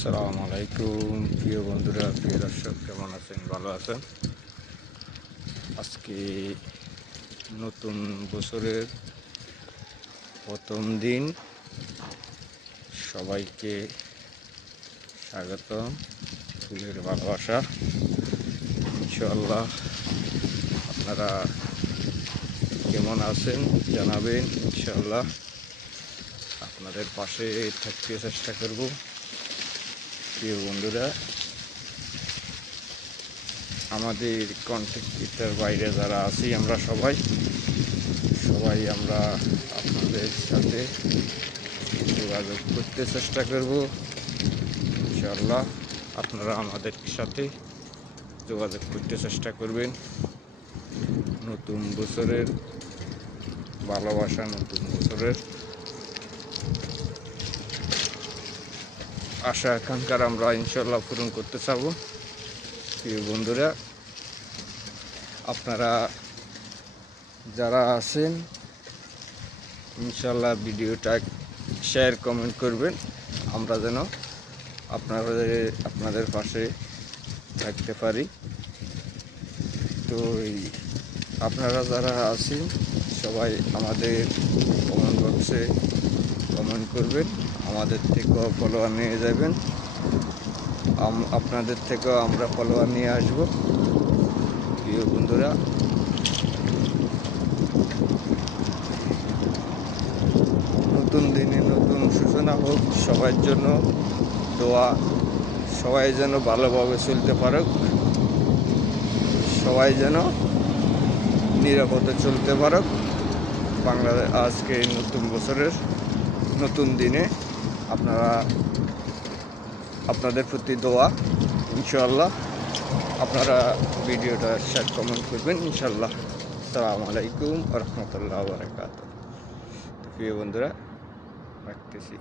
আসসালামু আলাইকুম প্রিয় বন্ধুরা, প্রিয় দর্শক, কেমন আছেন? ভালো আছেন? আজকে নতুন বছরের প্রথম দিন। সবাইকে স্বাগতম, ফুলের ভালোবাসা। ইনশাআল্লাহ আপনারা কেমন আছেন জানাবেন। ইনশাআল্লাহ আপনাদের পাশে থাকতে চেষ্টা করব। প্রিয় বন্ধুরা, আমাদের কন্ট্যাক্টের বাইরে যারা আছি আমরা সবাই আমরা আপনাদের সাথে যোগাযোগ করতে চেষ্টা করব। ইনশাআল্লাহ আপনারা আমাদের সাথে যোগাযোগ করতে চেষ্টা করবেন। নতুন বছরের ভালোবাসা, নতুন বছরের আশা আকাঙ্ক্ষার আমরা ইনশাআল্লাহ পূরণ করতে চাব। প্রিয় বন্ধুরা, আপনারা যারা আছেন ইনশাআল্লাহ ভিডিওটা শেয়ার কমেন্ট করবেন, আমরা যেন আপনাদের পাশে থাকতে পারি। তো আপনারা যারা আছেন সবাই আমাদের কমেন্ট বক্সে কমেন্ট করবেন, আমাদের থেকেও ফলোয়ার নিয়ে যাবেন, আপনাদের থেকেও আমরা ফলোয়ার নিয়ে আসব। প্রিয় বন্ধুরা, নতুন দিনে নতুন সূচনা হোক, সবার জন্য দোয়া। সবাই যেন ভালোভাবে চলতে পারুক, সবাই যেন নিরাপদে চলতে পারুক। বাংলাদেশ আজকে নতুন বছরের নতুন দিনে আপনাদের প্রতি দোয়া। ইনশাআল্লাহ আপনারা ভিডিওটা শেয়ার কমেন্ট করবেন। ইনশাআল্লাহ। আসসালামু আলাইকুম ওয়া রাহমাতুল্লাহি ওয়া বারাকাতুহু। প্রিয় বন্ধুরা, রাখতেছি।